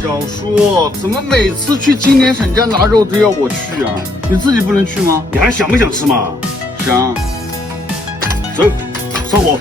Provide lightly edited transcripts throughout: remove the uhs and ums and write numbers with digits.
小叔，怎么每次去金莲婶家拿肉都要我去啊？你自己不能去吗？你还想不想吃嘛？想。走，上火。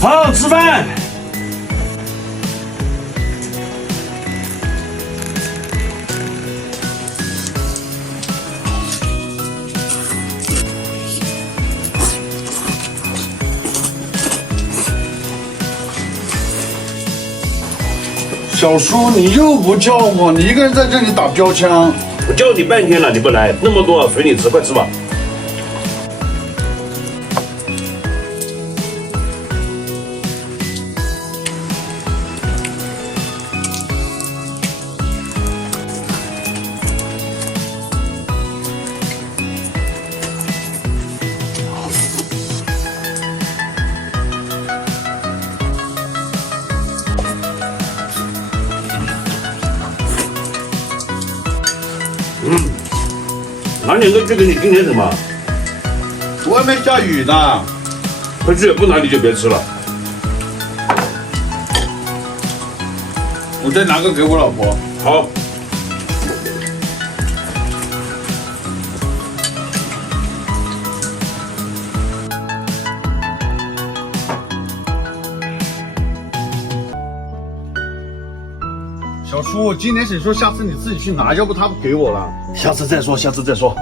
好，吃饭。小叔，你又不叫我，你一个人在这里打标枪。我叫你半天了，你不来，那么多随你吃，快吃吧。拿点歌去给你今天什么？外面下雨呢。快去，不拿你就别吃了。我再拿个给我老婆。好。小叔，金莲婶说下次你自己去拿，要不她不给我了。下次再说，下次再说。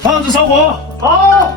胖子烧火，好。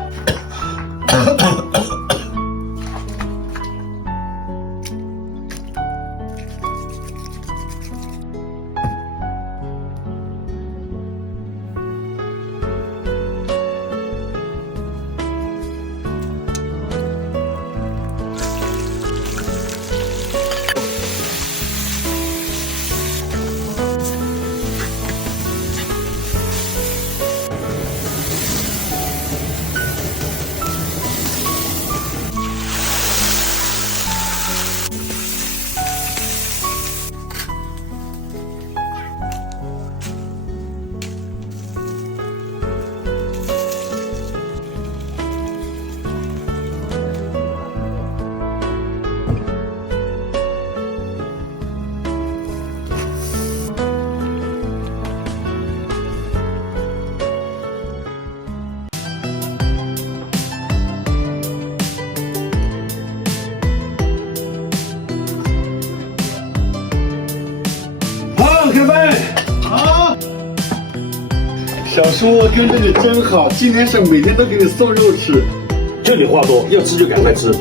小叔跟着你真好，今天是每天都给你送肉吃。就你话多，要吃就赶快吃。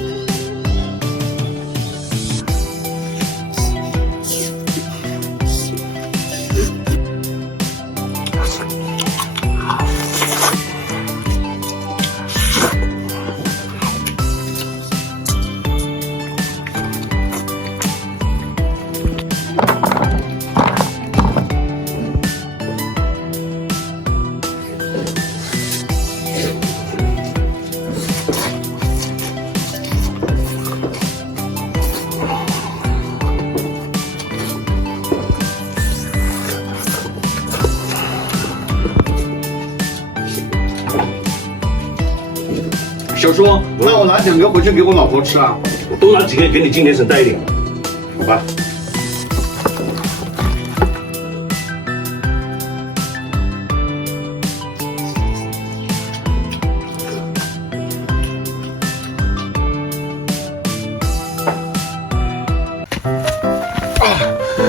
小叔，那我拿2个回去给我老婆吃啊。多拿几个给你今年省带一点，好吧？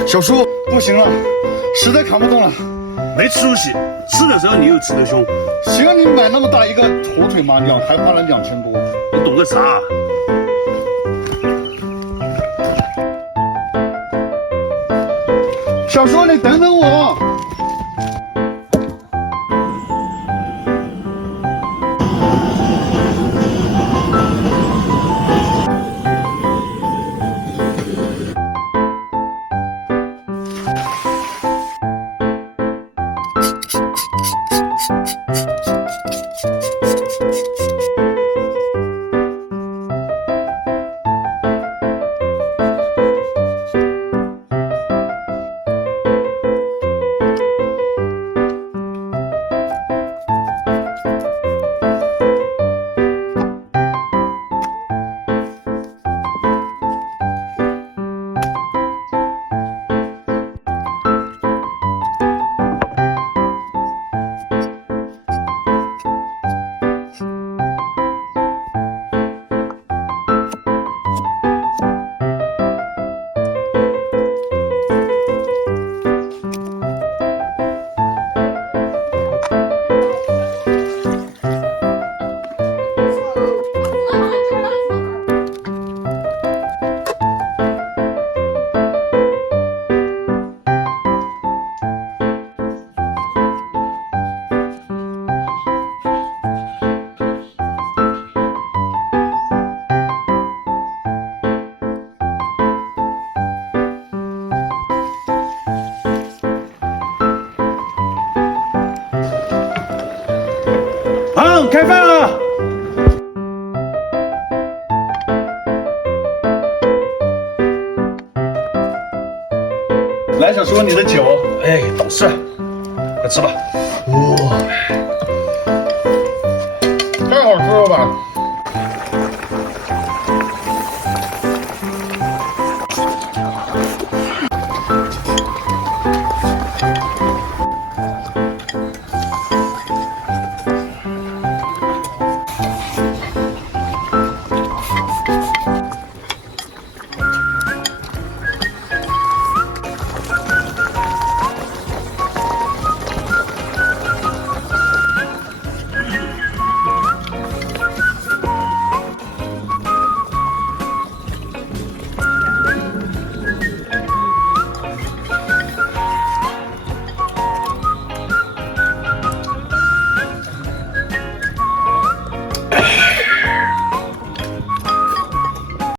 小叔，不行了，实在扛不动了。没吃东西，吃的时候你又吃得凶，谁让你买那么大一个火腿嘛，还花了2000多。你懂个啥？小叔，你等等我。开饭了！来，小叔，你的酒。哎，懂事，快吃吧。哇，太好吃了吧！